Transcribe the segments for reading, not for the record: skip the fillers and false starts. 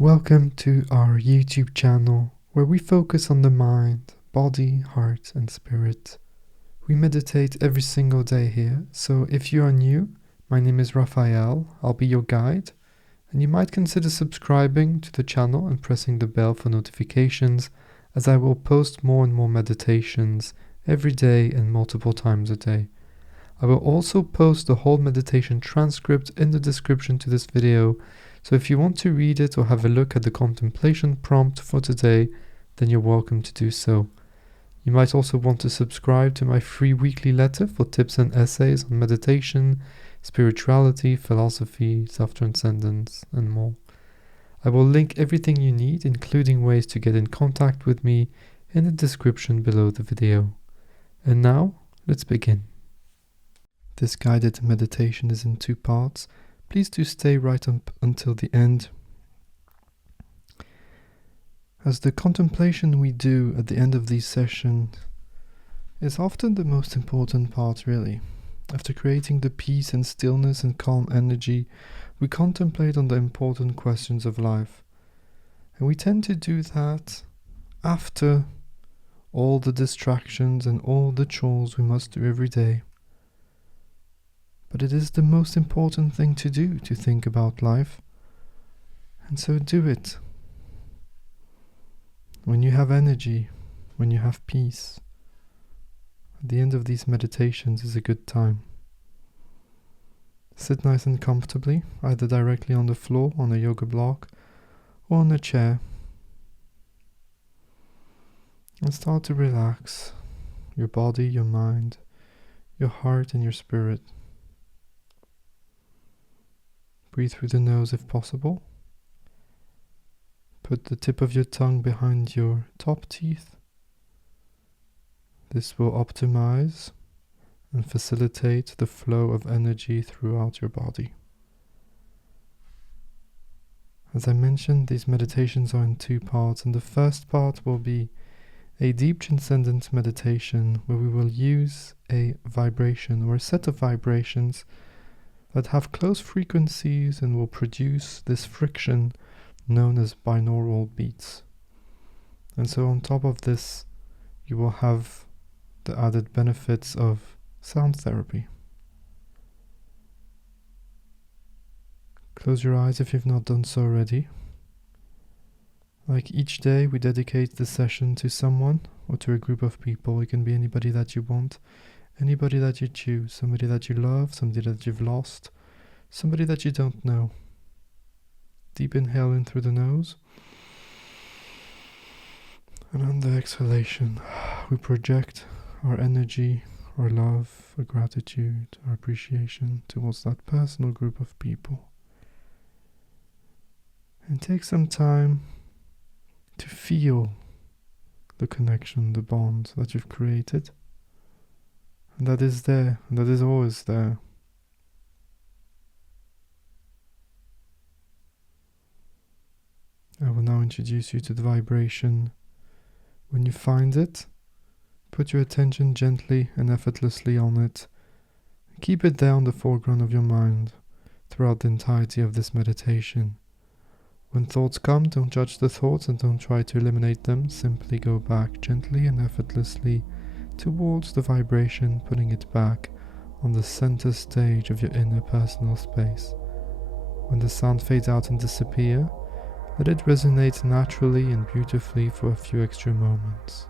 Welcome to our YouTube channel where we focus on the mind, body, heart and spirit. We meditate every single day here, so if you are new, my name is Raphael, I'll be your guide, and you might consider subscribing to the channel and pressing the bell for notifications, as I will post more and more meditations every day and multiple times a day. I will also post the whole meditation transcript in the description to this video, so if you want to read it or have a look at the contemplation prompt for today, then you're welcome to do so. You might also want to subscribe to my free weekly letter for tips and essays on meditation, spirituality, philosophy, self-transcendence, and more. I will link everything you need, including ways to get in contact with me, in the description below the video. And now, let's begin. This guided meditation is in two parts. Please do stay right up until the end, as the contemplation we do at the end of these sessions is often the most important part, really. After creating the peace and stillness and calm energy, we contemplate on the important questions of life. And we tend to do that after all the distractions and all the chores we must do every day. But it is the most important thing to do, to think about life. And so do it. When you have energy, when you have peace, at the end of these meditations is a good time. Sit nice and comfortably, either directly on the floor, on a yoga block, or on a chair. And start to relax your body, your mind, your heart and your spirit. Breathe through the nose if possible. Put the tip of your tongue behind your top teeth. This will optimize and facilitate the flow of energy throughout your body. As I mentioned, these meditations are in two parts, and the first part will be a deep transcendent meditation where we will use a vibration or a set of vibrations that have close frequencies and will produce this friction known as binaural beats. And so on top of this, you will have the added benefits of sound therapy. Close your eyes if you've not done so already. Like each day, we dedicate the session to someone or to a group of people. It can be anybody that you want, anybody that you choose, somebody that you love, somebody that you've lost, somebody that you don't know. Deep inhale in through the nose. And on the exhalation, we project our energy, our love, our gratitude, our appreciation towards that personal group of people. And take some time to feel the connection, the bond that you've created. And that is there, and that is always there. I will now introduce you to the vibration. When you find it, put your attention gently and effortlessly on it. Keep it there on the foreground of your mind throughout the entirety of this meditation. When thoughts come, don't judge the thoughts and don't try to eliminate them. Simply go back gently and effortlessly towards the vibration, putting it back on the center stage of your inner personal space. When the sound fades out and disappears, let it resonate naturally and beautifully for a few extra moments.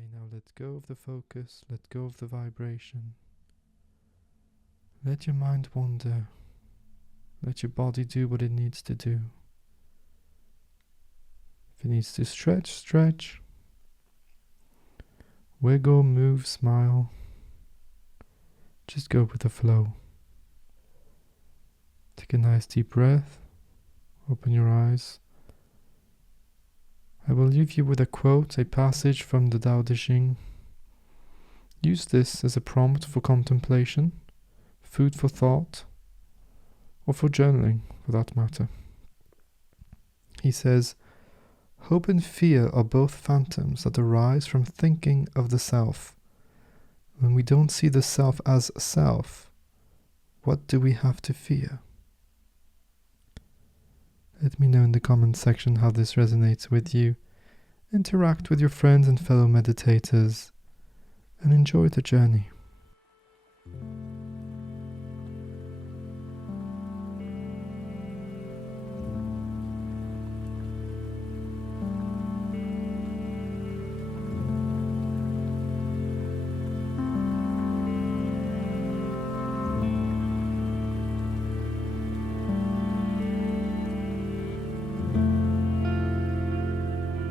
may now let go of the focus, let go of the vibration. Let your mind wander. Let your body do what it needs to do. If it needs to stretch, stretch. Wiggle, move, smile. Just go with the flow. Take a nice deep breath. Open your eyes. I will leave you with a quote, a passage from the Tao Te Ching. Use this as a prompt for contemplation, food for thought, or for journaling, for that matter. He says, "Hope and fear are both phantoms that arise from thinking of the self. When we don't see the self as self, what do we have to fear?" Let me know in the comment section how this resonates with you. Interact with your friends and fellow meditators, and enjoy the journey.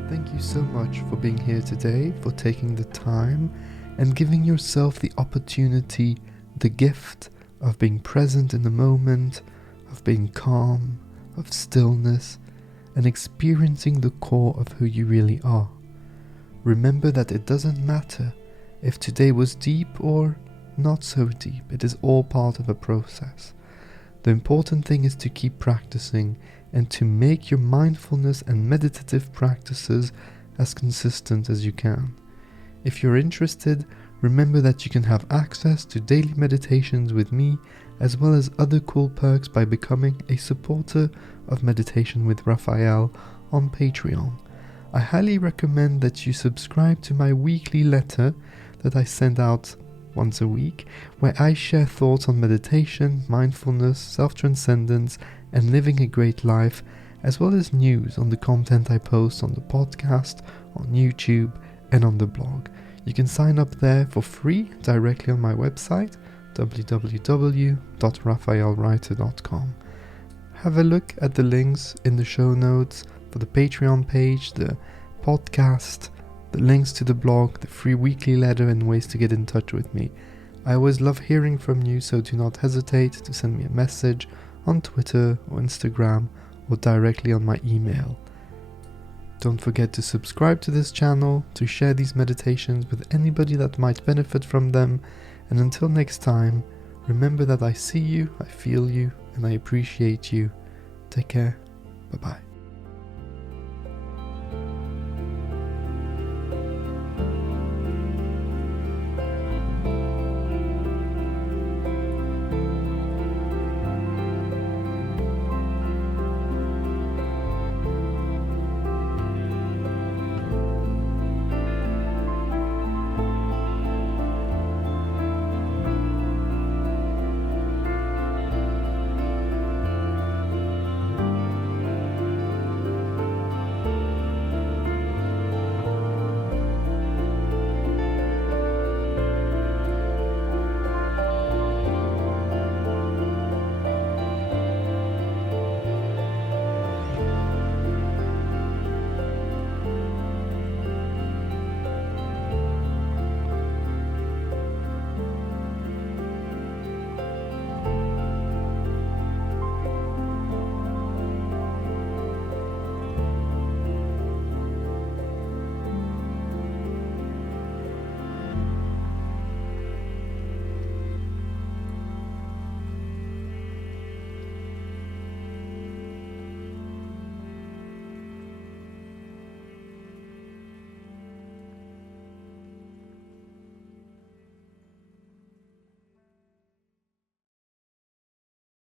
Thank you so much for being here today, for taking the time and giving yourself the opportunity, the gift of being present in the moment, of being calm, of stillness, and experiencing the core of who you really are. Remember that it doesn't matter if today was deep or not so deep. It is all part of a process. The important thing is to keep practicing and to make your mindfulness and meditative practices as consistent as you can. If you're interested, remember that you can have access to daily meditations with me, as well as other cool perks by becoming a supporter of Meditation with Raphael on Patreon. I highly recommend that you subscribe to my weekly letter that I send out once a week, where I share thoughts on meditation, mindfulness, self-transcendence, and living a great life, as well as news on the content I post on the podcast, on YouTube, and on the blog. You can sign up there for free directly on my website, www.raphaelreiter.com. Have a look at the links in the show notes for the Patreon page, the podcast, the links to the blog, the free weekly letter, and ways to get in touch with me. I always love hearing from you, so do not hesitate to send me a message on Twitter or Instagram or directly on my email. Don't forget to subscribe to this channel, to share these meditations with anybody that might benefit from them, and until next time, remember that I see you, I feel you, and I appreciate you. Take care. Bye-bye.